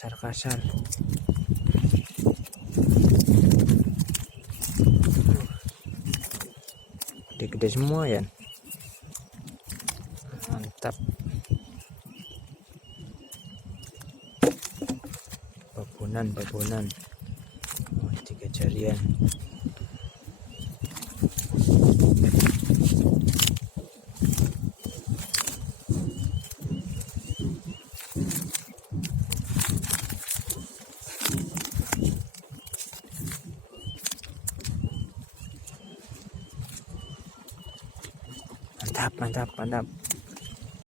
kasar-kasar. Gede-gede semua ya. Mantap. Babonan. Oh, 3 jarian. Mantap.